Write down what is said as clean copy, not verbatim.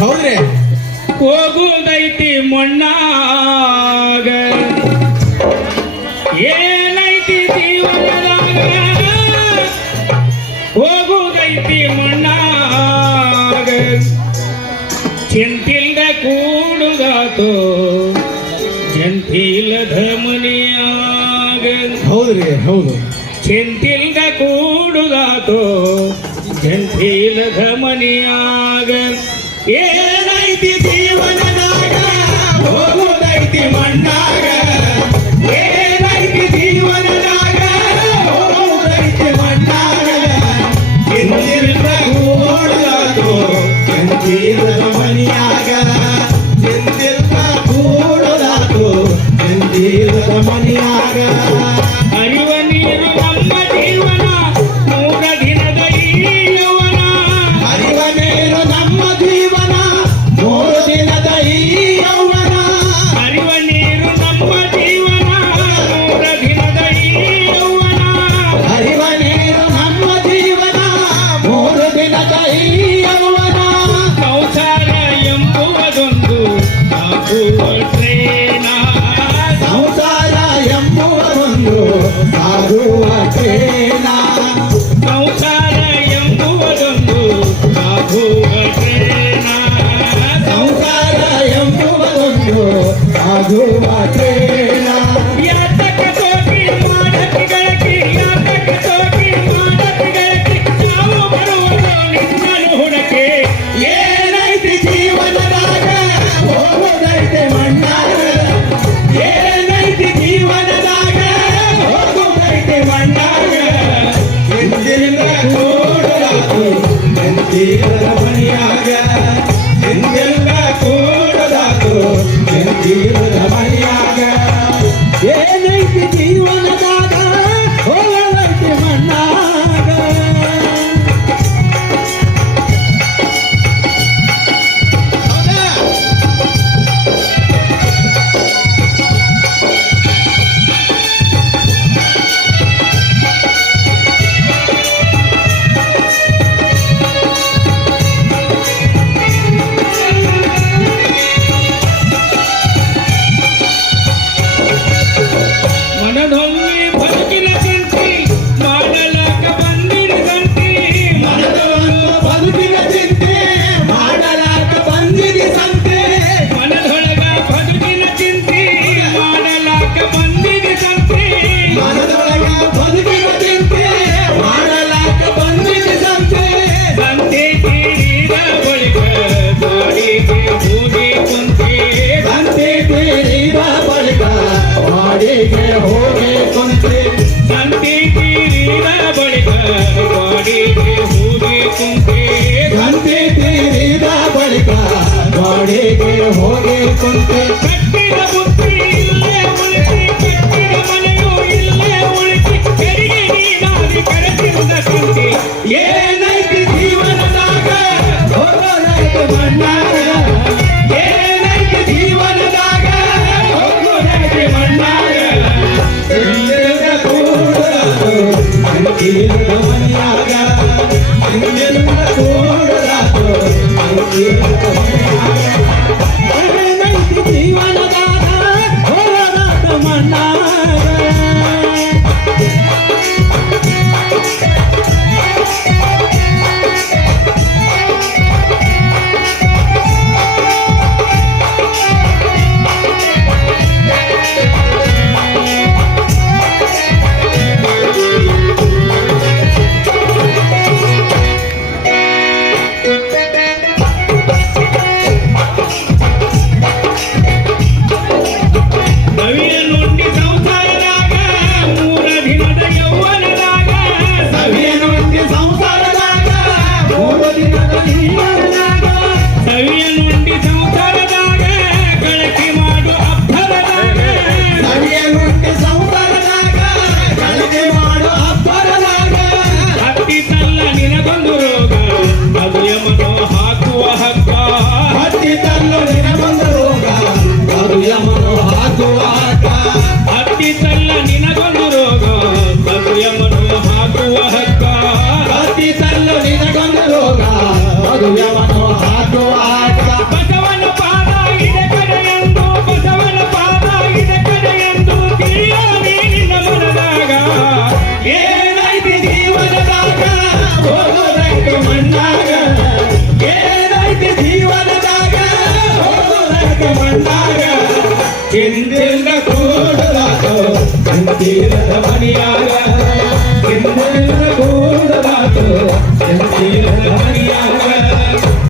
ಹೌದ್ರಿ ಹೋಗುದೈತಿ ಮಣ್ಣಾಗ ಏನೈತಿ ಜೀವನದಾಗ ಹೋಗುದೈತಿ ಮಣ್ಣಾಗ ಚಿಂತಿಲ್ದ ಕೂಡುದಾತೋ ಜಂತಿಲ್ಲದ ಮನೆಯಾಗ ಹೌದ್ರಿ ಹೌದು ಚಿಂತಿಲ್ದ ಕೂಡುದಾತೋ ಜಂತಿಲ್ಲದ ಮನೆಯಾಗ ಏನೈತಿ ಜೀವನದಾಗ ಹೋಗುದೈತಿ ಮಣ್ಣಾಗ ಏನೈತಿ ಜೀವನದಾಗ ಹೋಗುದೈತಿ ಮಣ್ಣಾಗ ಚಿಂತಿಲ್ದ ಕೂಡುದಾತೋ ಜಂತಿಲ್ಲದ ಮನೆಯಾಗ ಚಿಂತಿಲ್ದ ಕೂಡುದಾತೋ ಜಂತಿಲ್ಲದ ಮನೆಯಾಗ ಹರಿವ ನೀರು ನಮ್ಮ ಜೀವನ ಮೂರ ದಿನದ ಈ ಯೌವನ ಹರಿವ ನೀರು ನಮ್ಮ ಜೀವನ 3 ದಿನದ ಈ ಯೌವನ ಹರಿವ ನೀರು ನಮ್ಮ ಜೀವನ ಮೂರ ದಿನದ ಈ ಯೌವನ ಹರಿವ ನೀರು ನಮ್ಮ ಜೀವನ 3 ದಿನದ ಈ ಯೌವನ ಸಂಸಾರ ಎಂಬುವುದೊಂದು ಸಾಗುವ ಟ್ರೇನ ಸಂಸಾರ ಎಂಬುವೊಂದು ಸಾಗುವ ಟ್ರೇನ ಸಂಸಾರ ಎಂಬುವುದೊಂದು ಸಾಗುವ ಟ್ರೇನ ಸಂಸಾರ ಎಂಬುವೊಂದು ಸಾಗುವ ಟ್ರೇನ ಯಾತಕ ಸೋಕಿ ಮಾಡತಿ ಗಳಕಿ ಯಾತಕ ಸೋಕಿ ಮಾಡತಿ ಗಳಕಿ ನಾವು ಬರುವುದು ನಿನ್ನನ್ನು ಹುಡಕೆ ಏನೈತಿ ಜೀವನದಾಗ ಹೋಗುದೈತೆ ಮಣ್ಣಾಗ ಏನೈತಿ ಜೀವನದಾಗ ಹೋಗುದೈತೆ ಮಣ್ಣಾಗ ಹಿಂದಿನ ಕೂಡಲಾತು ಎಂತೀರದ ಮನೆಯಾಗ ಹಿಂದೆಲ್ಲ ಕೂಡಲಾತು ಎಂತೀರದ ಮನೆಯಾಗ ಏನೈತಿ ಜೀವನದಾಗ ಹೋಗಲೈತೆ ಮಣ್ಣಾಗ ಮನದೊಮ್ಮೆ ಬದುಕಿನ ಚಿಂತೆ ಮಾಡಲಾಕ ಬಂದಿನ ಸಂತೆ ಮನದೊಂದು ಬದುಕಿನ ಚಿಂತೆ ಮಾಡಲಾಕ ಬಂದಿರಿ ಸಂತೆ ಮನದೊಳಗ ಬದುಕಿನ ಚಿಂತೆ ಮಾಡಲಾಕ ಬಂದಿನ ಸಂತೆ ಮನದೊಳಗ ಬದುಕಿನ ಚಿಂತೆ ಮಾಡಲಾಕ ಬಂದಿರಿ ಸಂತೆ ಸಂತೆ ತೀರಿದ ಬಳಿಕ ಗಾಡಿಗೆ ಹೋಗಿ ಕುಂತೆ ಸಂತೆ ತೀರಿದ ಬಳಿಕ ವಾಡಿಗೆ ಹೋಗಿ ಕುಂತೆ ಸಂತೆ ತೀರಿದ ಬಳಿಕ ಗಾಡಿಗೆ ಹೋಗಿ ಕುಂತೆ ಸಂತೆ ತೀರಿದ ಬಳಿಕ ವಾಡಿಗೆ ಹೋಗಿ ಕುಂತೆ ಕಟ್ಟಿದ ಬುತ್ತಿ ಇಲ್ಲೇ ಉಳಿಸಿ ಕಟ್ಟಿದ ಮನೆಯು ಇಲ್ಲೇ ಉಳಿಸಿ ಕೆರೆಗೆ ನೀರಾಗಿ ಕರೆಸಿದ ಸಂತೆ ಏನೈತಿ ಜೀವನದಾಗ ಹೋಗಲೈತೆ ಮಣ್ಣಾಗ ಏನೈತಿ ಜೀವನದಾಗ ಹೋಗಲೈತೆ ಮಣ್ಣಾಗ ಹಿಂದಿನ ಕೂಡಲಾತು ಅಂಕಿಲದ ಮನೆಯಾಗ ಹಿಂದಿನ ಕೂಡಲಾತು ಅಂಕಿಲದ ಮನೆಯಾಗ ಏನೈತಿ ಜೀವನದಾಗ ಹೋಗಲಾಟ ಮಣ್ಣಾಗ ಯವನು ಹಾಕುವ ಆಟ ಅಂತಿರದ ಮನೆಯಾಗ